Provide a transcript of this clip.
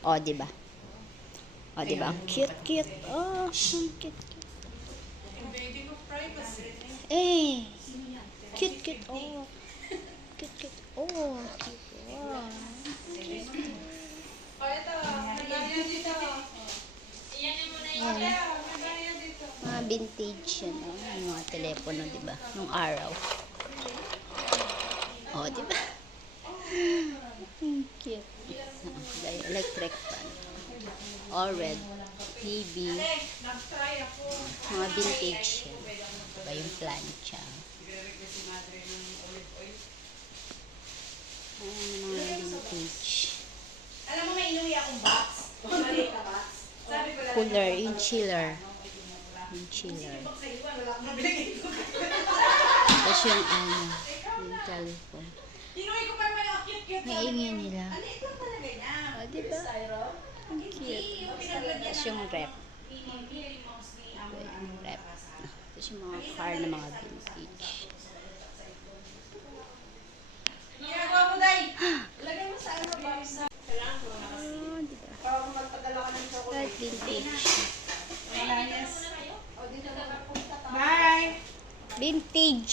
O, diba? O, diba? Ang cute, cute. Oh, ang cute, cute. Eh, cute, cute. Oh, cute, cute. Oh, cute. Wow. Ayan. Mga vintage yan, oh. Yung mga telepono, diba? Nung araw. Oh, diba? Cute. Electric fan. All red. TV. Mga vintage yan. Diba yung plancha? Ayan, mga vintage. Alam mo, may inuwi akong box. Maliit na box. Sabi ko lang. Cooler, yung chiller. Yung chiller. Tapos yung yung telephone. Inuwi ko pa naman yung cute-cute. Naingin nila. Ano ito talaga niya? O, diba? Ang cute. Tapos yung rep. Yung rep. Tapos yung mga car na mga vintage. Ginagawa mo, Day. Lagay mo sa ano, box. Oh, diba? Para magpadala ka ng chocolate. Kahit vintage. Bye! Vintage.